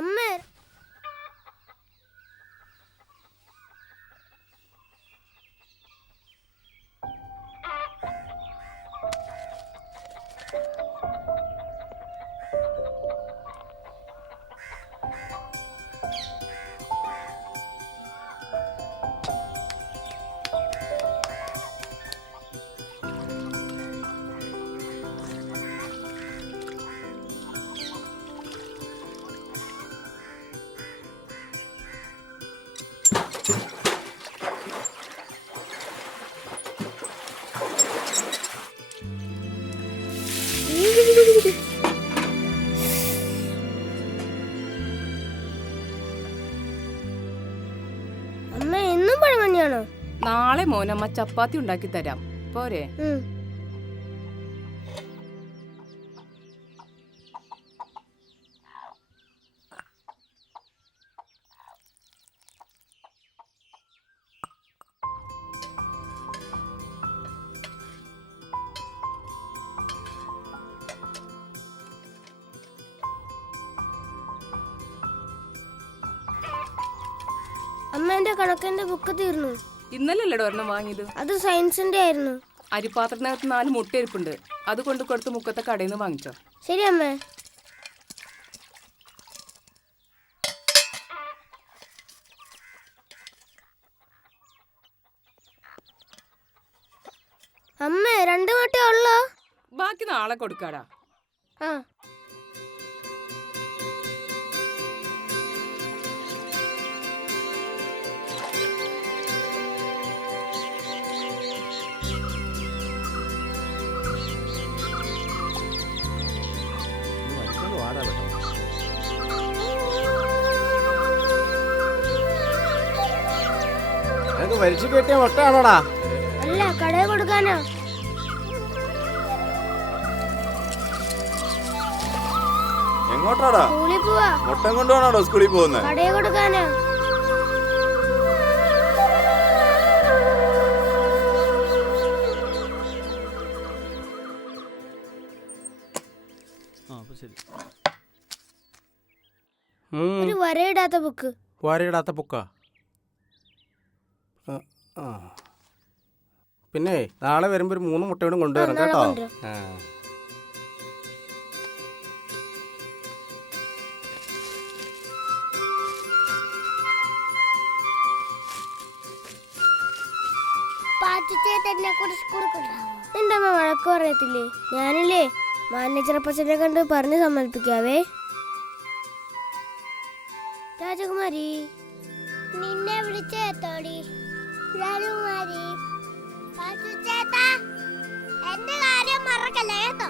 അമ്മ അമ്മ എന്നും പഴമഞ്ഞാണോ? നാളെ മോനമ്മ ചപ്പാത്തി ഉണ്ടാക്കി തരാം, പോരെ? അമ്മ എന്റെ കണക്കിന്റെ ബുക്ക് തീർന്നു. ഇന്നലല്ലേ ഒരെണ്ണം വാങ്ങിയത്? അത് സയൻസിന്റെ ആയിരുന്നു. അരിപ്പാത്രത്തിനകത്ത് 4 മുട്ടയിരിപ്പുണ്ട്, അത് കൊണ്ട് കൊടുത്ത് മുക്കത്തെ കടയിൽ നിന്ന് വാങ്ങിച്ചോ. ശരി അമ്മ. അമ്മ 2 മുട്ടേ ഉള്ളോ? ബാക്കി നാളെ കൊടുക്കാടാ. ആ വലിച്ചു കെട്ടിയ മുട്ടയാണോടാ? അല്ല, കടയിൽ കൊടുക്കാനാ. എങ്ങോട്ടാടാ? സ്കൂളിൽ പോവാ. മുട്ട കൊണ്ടുപോകണോ സ്കൂളിൽ പോകുന്നത്? കടയിൽ കൊടുക്കാനാ. ഒരു വരയിടാത്ത ബുക്ക്. വരയിടാത്ത ബുക്കാ? പിന്നെ നാളെ വരുമ്പോ ഒരു 3 മുട്ടയോടും കൊണ്ടുവരണം കേട്ടോ. നിന്റെ അമ്മ വഴക്ക് പറയത്തില്ലേ? ഞാനില്ലേ മാനേജർ അപ്പച്ചനെ കണ്ട് പറഞ്ഞ് സമ്മതിപ്പിക്കാവേ. രാജകുമാരി നിന്നെ വിളിച്ചേത്തോടി. രാജകുമാരി എന്റെ കാര്യം മറക്കല്ലേ കേട്ടോ.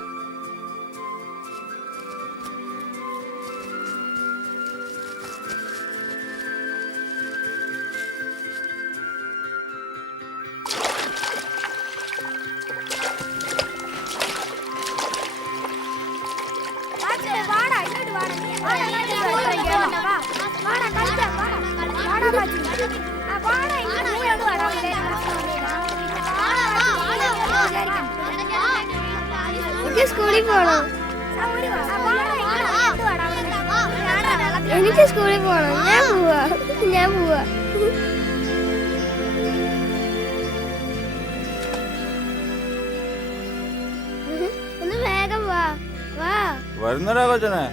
സ്കൂളിൽ പോണം. എനിക്ക് സ്കൂളിൽ പോണം. ഞാൻ പോവാ. ഒന്ന് വേഗം വാ. വരുന്നടാ കൊച്ചനെ.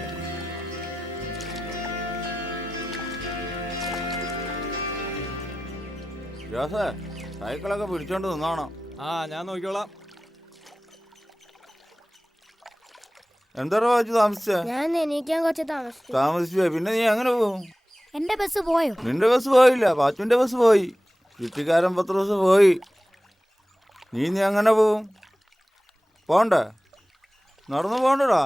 ജോസേ, സൈക്കിളൊക്കെ പിടിച്ചോണ്ട് നിന്നോണം. ഞാൻ നോക്കിക്കോളാം. എന്താ താമസിച്ചേ? ഞാൻ എണീക്കാൻ കുറച്ച് താമസിച്ചു. പിന്നെ നീ എങ്ങനെ പോകും? എന്റെ ബസ് പോയോ? നിന്റെ ബസ് പോയില്ല, പാച്ചുവിന്റെ ബസ് പോയി. ചുറ്റിക്കാരൻ പത്രോസ് പോയി. നീ എങ്ങനെ പോവും? പോണ്ടേ? നടന്നു പോണ്ടടാ.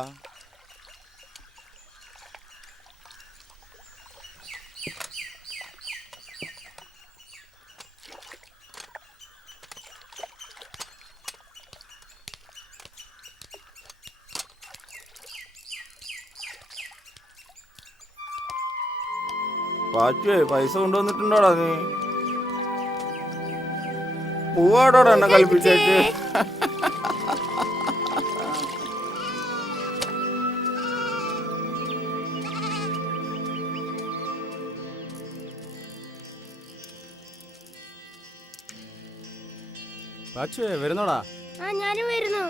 പാച്ചുവേ, പൈസ കൊണ്ടുവന്നിട്ടുണ്ടോടാ നീ? പോവാടോടാ എന്നെ കളിപ്പിച്ചേക്ക്. പാച്ചു വരുന്നോടാ. ആ ഞാനും വരുന്നു.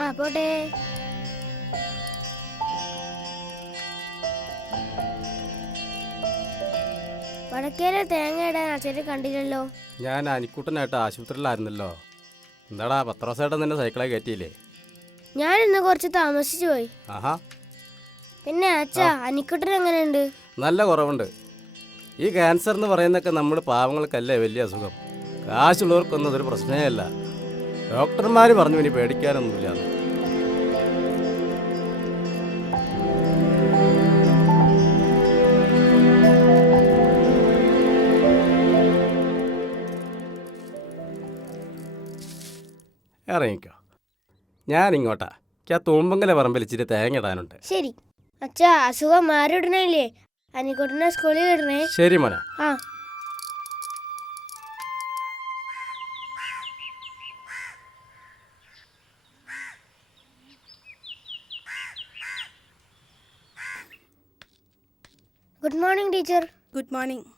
ആ പോട്ടെ. വടക്കേലെ തേങ്ങ ഇടാൻ അച്ഛനെ കണ്ടില്ലല്ലോ. ഞാൻ അനിക്കുട്ടനായിട്ട് ആശുപത്രിയിലായിരുന്നല്ലോ. എന്താടാ പത്രോസേട്ടൻ നിന്നെ സൈക്കിളെ കയറ്റിയില്ലേ? ഞാൻ ഇന്ന് കുറച്ച് താമസിച്ചു പോയി. ആഹാ. പിന്നെ അച്ഛാ അനിക്കുട്ടൻ എങ്ങനെയുണ്ട്? നല്ല കുറവുണ്ട്. ഈ ക്യാൻസർ എന്ന് പറയുന്നതൊക്കെ നമ്മൾ പാവങ്ങൾക്കല്ലേ വലിയ അസുഖം. കാശുള്ളവർക്കൊന്നും അതൊരു പ്രശ്നമേ അല്ല. ഡോക്ടർമാർ പറഞ്ഞു ഇനി പേടിക്കാനൊന്നുമില്ല. ഇറങ്ങിക്കോ. ഞാനിങ്ങോട്ടാ. ആ തൂമ്പങ്കല പറമ്പിൽ ഇച്ചിരി തേങ്ങ ഇടാനുണ്ട്. ശരി അച്ഛാ. അസുഖം മാറി ഇടണേ. അനിക്കുട്ടനെ സ്കൂളിൽ ഇടണേ. ശരി മോനെ. ആ good morning teacher. Good morning.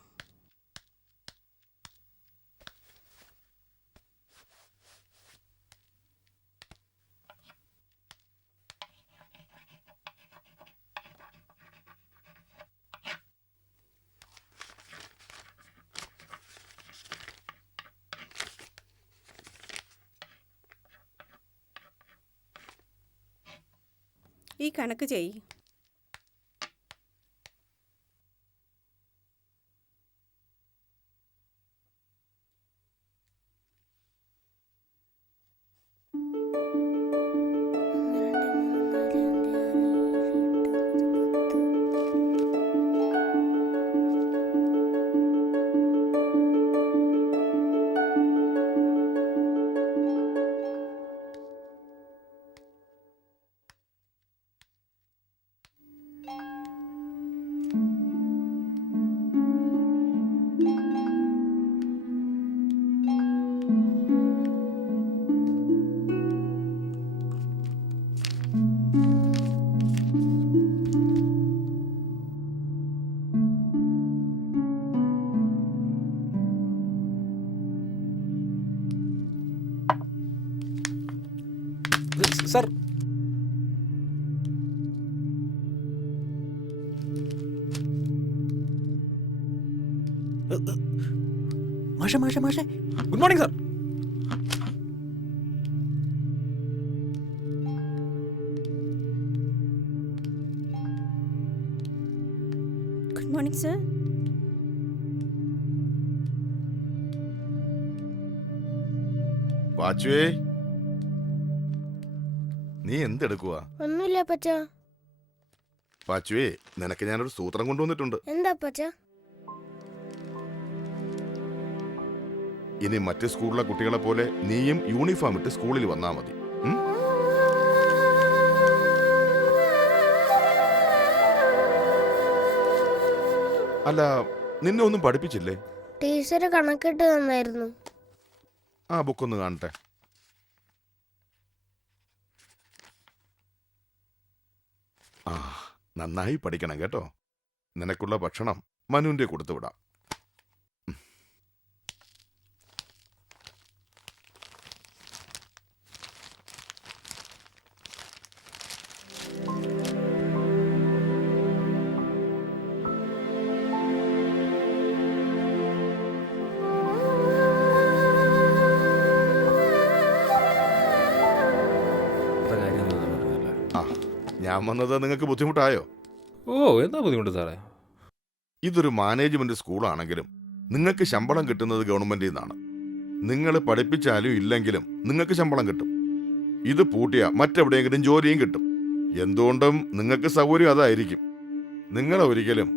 ഈ കണക്ക് ചെയ്യ്. സർ, മാഷെ മാഷെ മാഷെ good morning sir. Good morning sir. പാച്ചുവേ, നീ എന്തെടുക്കുക? ഒന്നുമില്ല പച്ചാ. പാച്ചുവേ, നിനക്ക് ഞാനൊരു സൂത്രം കൊണ്ടുവന്നിട്ടുണ്ട്. എന്താ പച്ചാ? ഇനി മറ്റ് സ്കൂളിലെ കുട്ടികളെ പോലെ നീയും യൂണിഫോം ഇട്ട് സ്കൂളിൽ വന്നാ മതി. ഉം? അല്ല, നിന്നെ ഒന്നും പഠിപ്പിച്ചില്ലേ? ടീച്ചർ കണക്കിട്ട് തന്നായിരുന്നു. ആ ബുക്കൊന്ന് കാണട്ടെ. ആ, നന്നായി പഠിക്കണം കേട്ടോ. നിനക്കുള്ള ഭക്ഷണം മനുവിന്റെ കൊടുത്തുവിടാം. ഞാൻ വന്നത് നിങ്ങൾക്ക് ബുദ്ധിമുട്ടായോ? ഓ, എന്താ ബുദ്ധിമുട്ട് സാറേ? ഇതൊരു മാനേജ്മെന്റ് സ്കൂളാണെങ്കിലും നിങ്ങൾക്ക് ശമ്പളം കിട്ടുന്നത് ഗവൺമെന്റിൽ നിന്നാണ്. നിങ്ങൾ പഠിപ്പിച്ചാലും ഇല്ലെങ്കിലും നിങ്ങൾക്ക് ശമ്പളം കിട്ടും. ഇത് പൂട്ടിയാ മറ്റെവിടെയെങ്കിലും ജോലിയും കിട്ടും. എന്തുകൊണ്ടും നിങ്ങൾക്ക് സൗകര്യം അതായിരിക്കും. നിങ്ങളെ ഒരിക്കലും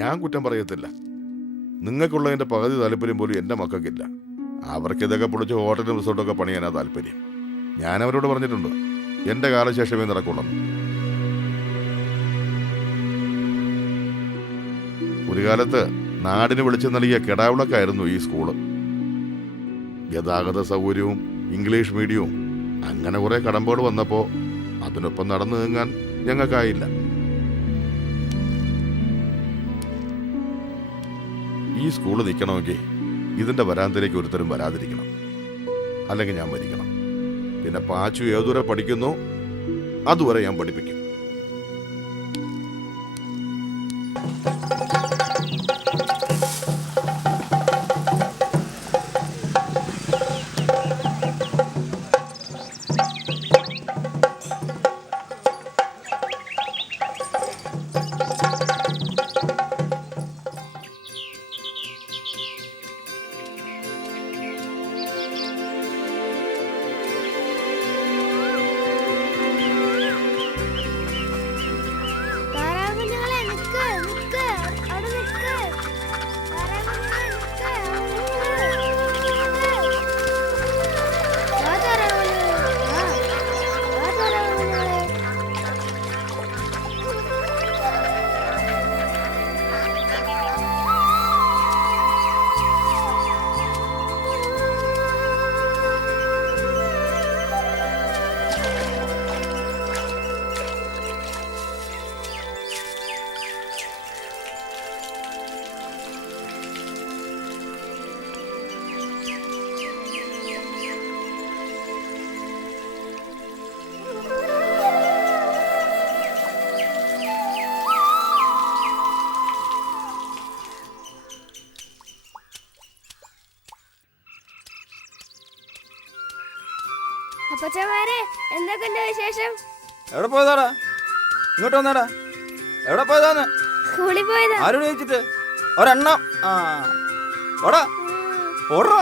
ഞാൻ കുറ്റം പറയത്തില്ല. നിങ്ങൾക്കുള്ളതിന്റെ പകുതി താല്പര്യം പോലും എൻ്റെ മക്കൾക്കില്ല. അവർക്ക് ഇതൊക്കെ പൊളിച്ച് ഹോട്ടലും റിസോർട്ടൊക്കെ പണിയാനാ താല്പര്യം. ഞാൻ അവരോട് പറഞ്ഞിട്ടുണ്ട്, എൻ്റെ കാലശേഷമേ നടക്കുള്ളൂ. ഒരു കാലത്ത് നാടിന് വെളിച്ചം നൽകിയ കിടാവിളക്കായിരുന്നു ഈ സ്കൂള്. ഗതാഗത സൗകര്യവും ഇംഗ്ലീഷ് മീഡിയവും അങ്ങനെ കുറെ കടമ്പകൾ വന്നപ്പോൾ അതിനൊപ്പം നടന്നു നീങ്ങാൻ ഞങ്ങൾക്കായില്ല. ഈ സ്കൂള് നിൽക്കണമെങ്കിൽ ഇതിന്റെ വരാന്തയിലേക്ക് ഒരുത്തരും വരാതിരിക്കണം, അല്ലെങ്കിൽ ഞാൻ മരിക്കണം. പിന്നെ പാച്ചു ഏതുവരെ പഠിക്കുന്നു അതുവരെ ഞാൻ പഠിപ്പിക്കും. താറാകുഞ്ഞുങ്ങളെ നിക്ക് നിക്ക് അവിടെ നിക്ക്. താറാകുഞ്ഞുങ്ങളെ നിക്ക് വാ താറാകുഞ്ഞുങ്ങളെ. വാ താറാകുഞ്ഞുങ്ങളെ. അപ്പച്ചന്മാരെ എന്തൊക്കെയുണ്ട് വിശേഷം? എവിടെ പോയതാടാ? ഇങ്ങോട്ട് വന്നാടാ. എവിടെ പോയതാന്ന്? സ്കൂളിൽ പോയതാ. ആരോട് ചോദിച്ചിട്ട്? ഒരെണ്ണം. ആ ഓടാ ഓടാ.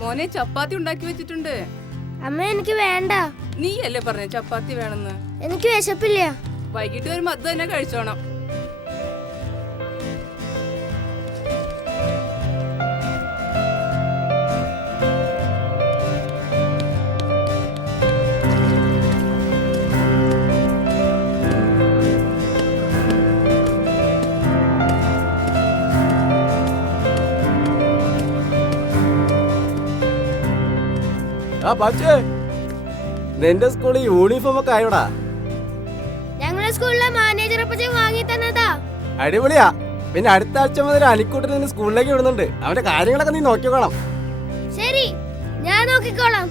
മോനെ ചപ്പാത്തി ഉണ്ടാക്കി വെച്ചിട്ടുണ്ട്. അമ്മ എനിക്ക് വേണ്ട. നീ അല്ലേ പറഞ്ഞ ചപ്പാത്തി വേണമെന്ന്? എനിക്ക് വിശപ്പില്ല. വൈകിട്ട് വരുമ്പോ അത് തന്നെ കഴിച്ചോണം. ആ പാച്ചേ, നിന്റെ സ്കൂളിൽ യൂണിഫോം ഒക്കെ ആയോടാ? ഞങ്ങളുടെ സ്കൂളിലെ മാനേജർ അപ്പച്ചൻ വാങ്ങി തന്നതാ. അടിപൊളിയാ. പിന്നെ അടുത്ത ആഴ്ച മുതൽ അനിക്കൂട്ടൻ നിന്നെ സ്കൂളിലേക്ക് വിടുന്നുണ്ട്. അവന്റെ കാര്യങ്ങളൊക്കെ നീ നോക്കിക്കോളാം. ശരി, ഞാൻ നോക്കിക്കോളാം.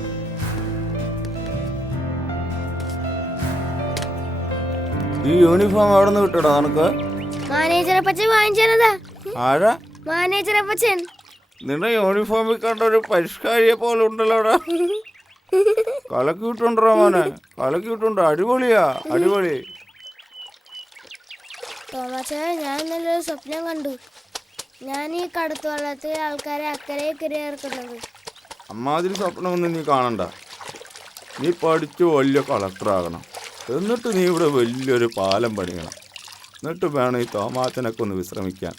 ഈ യൂണിഫോം എവിടെ നിന്ന് കിട്ടൂടാ നിനക്ക്? മാനേജർ അപ്പച്ചൻ വാങ്ങിച്ചതാ. ആരാ? മാനേജർ അപ്പച്ചൻ. നിന്റെ യൂണിഫോമിൽ കണ്ട ഒരു പരിഷ്കാരിയെ പോലെ ഉണ്ടല്ലോ അവിടെ. കലക്കിയിട്ടുണ്ടോ മോനെ? കലക്കിയിട്ടുണ്ട്. അടിപൊളിയാ, അടിപൊളി. തോമാച്ചാ, ഞാൻ നല്ലൊരു സ്വപ്നം കണ്ടു. ഞാൻ ഈ കടുത്ത വെള്ളത്തിൽ ആൾക്കാരെ അക്കരെ ഇക്കരെ ഇറക്കുന്നത്. അമ്മാതിരി സ്വപ്നമൊന്നും നീ കാണണ്ട. നീ പഠിച്ച് വലിയ കളക്ടറാകണം. എന്നിട്ട് നീ ഇവിടെ വലിയൊരു പാലം പണിയണം. എന്നിട്ട് വേണം ഈ തോമാച്ചനൊക്കെ ഒന്ന് വിശ്രമിക്കാൻ.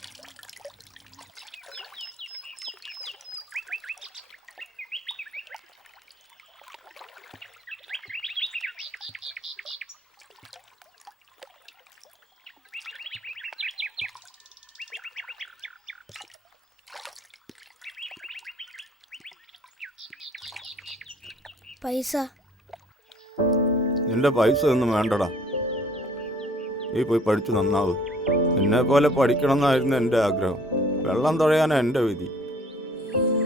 പൈസ നിന്റെ പൈസ ഒന്നും വേണ്ടടാ. നീ പോയി പഠിച്ചു നന്നാവും. നിന്നെ പോലെ പഠിക്കണം എന്നായിരുന്നു എൻ്റെ ആഗ്രഹം. വെള്ളം തുഴയാനാ എൻ്റെ വിധി.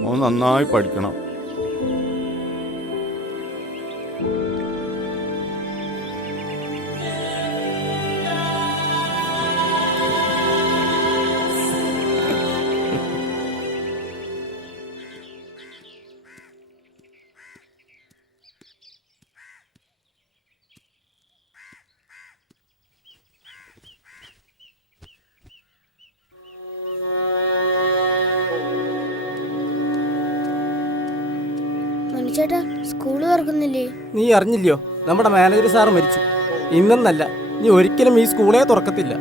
മോൻ നന്നായി പഠിക്കണം. ചേട്ടാ, സ്കൂള് തുറക്കുന്നില്ലേ? നീ അറിഞ്ഞില്ലയോ? നമ്മുടെ മാനേജർ സാറ് മരിച്ചു. ഇന്നെന്നല്ല, നീ ഒരിക്കലും ഈ സ്കൂളേ തുറക്കത്തില്ല.